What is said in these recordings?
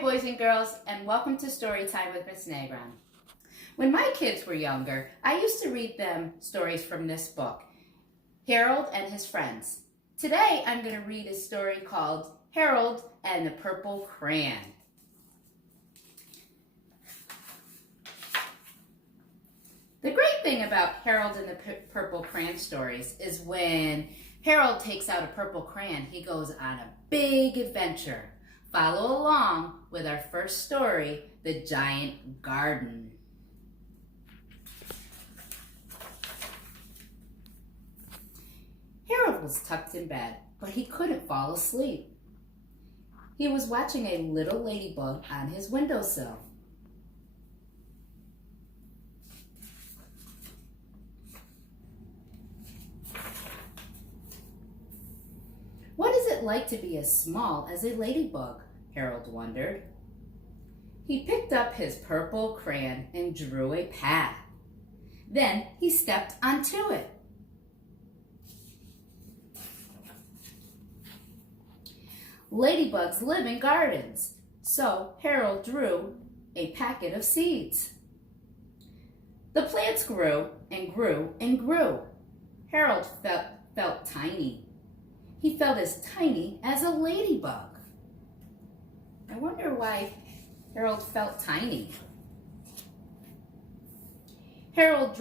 boys and girls, and welcome to Storytime with Ms.Negron. When my kids were younger, I used to read them stories from this book, Harold and His Friends. Today, I'm going to read a story called Harold and the Purple Crayon. The great thing about Harold and the Purple Crayon stories is when Harold takes out a purple crayon, he goes on a big adventure. Follow along with our first story, The Giant Garden. Harold was tucked in bed, but he couldn't fall asleep. He was watching a little ladybug on his windowsill. What is it like to be as small as a ladybug? Harold wondered. He picked up his purple crayon and drew a path. Then he stepped onto it. Ladybugs live in gardens, so Harold drew a packet of seeds. The plants grew and grew and grew. Harold felt tiny. He felt as tiny as a ladybug. I wonder why Harold felt tiny. Harold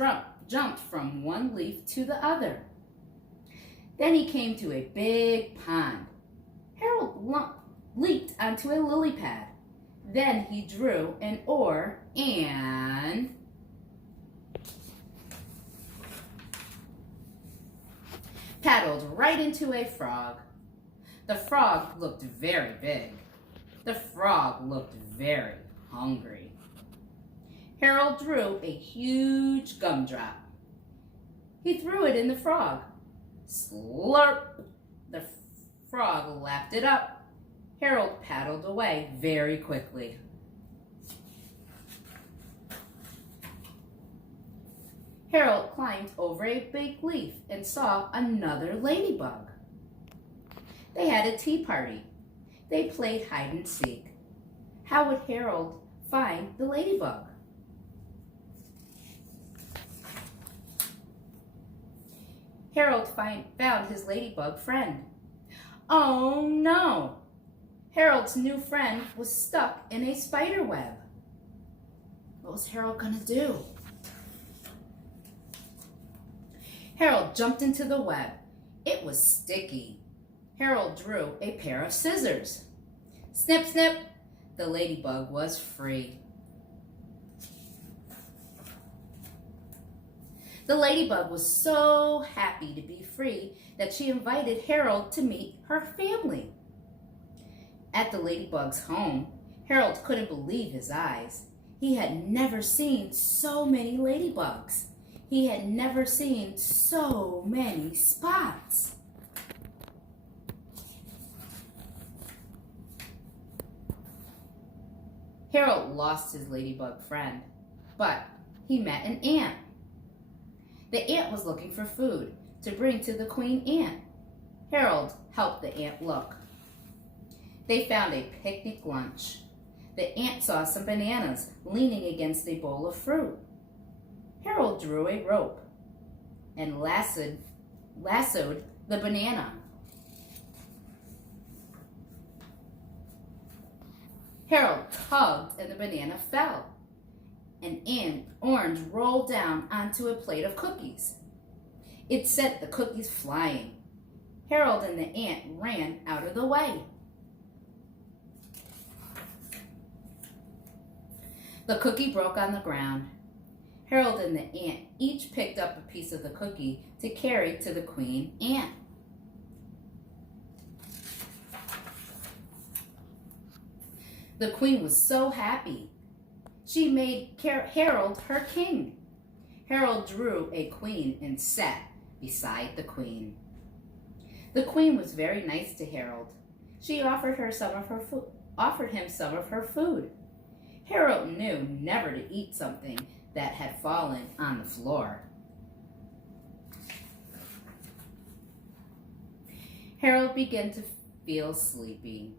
jumped from one leaf to the other. Then he came to a big pond. Harold leaped onto a lily pad. Then he drew an oar and paddled right into a frog. The frog looked very big. The frog looked very hungry. Harold drew a huge gumdrop. He threw it in the frog. Slurp! The frog lapped it up. Harold paddled away very quickly. Harold climbed over a big leaf and saw another ladybug. They had a tea party. They played hide and seek. How would Harold find the ladybug? Harold found his ladybug friend. Oh no! Harold's new friend was stuck in a spider web. What was Harold gonna do? Harold jumped into the web. It was sticky. Harold drew a pair of scissors. Snip, snip, the ladybug was free. The ladybug was so happy to be free that she invited Harold to meet her family. At the ladybug's home, Harold couldn't believe his eyes. He had never seen so many ladybugs. He had never seen so many spots. Harold lost his ladybug friend, but he met an ant. The ant was looking for food to bring to the queen ant. Harold helped the ant look. They found a picnic lunch. The ant saw some bananas leaning against a bowl of fruit. Harold drew a rope and lassoed the banana. Harold tugged and the banana fell. An orange rolled down onto a plate of cookies. It sent the cookies flying. Harold and the ant ran out of the way. The cookie broke on the ground. Harold and the ant each picked up a piece of the cookie to carry to the queen ant. The queen was so happy. She made Harold her king. Harold drew a queen and sat beside the queen. The queen was very nice to Harold. She offered him some of her food. Harold knew never to eat something that had fallen on the floor. Harold began to feel sleepy.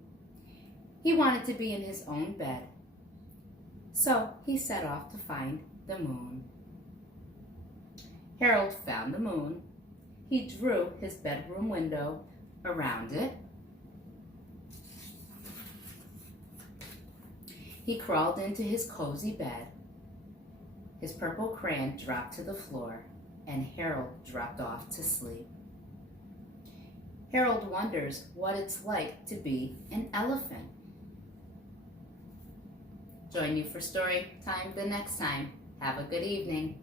He wanted to be in his own bed. So he set off to find the moon. Harold found the moon. He drew his bedroom window around it. He crawled into his cozy bed. His purple crayon dropped to the floor, and Harold dropped off to sleep. Harold wonders what it's like to be an elephant. Join you for story time the next time. Have a good evening.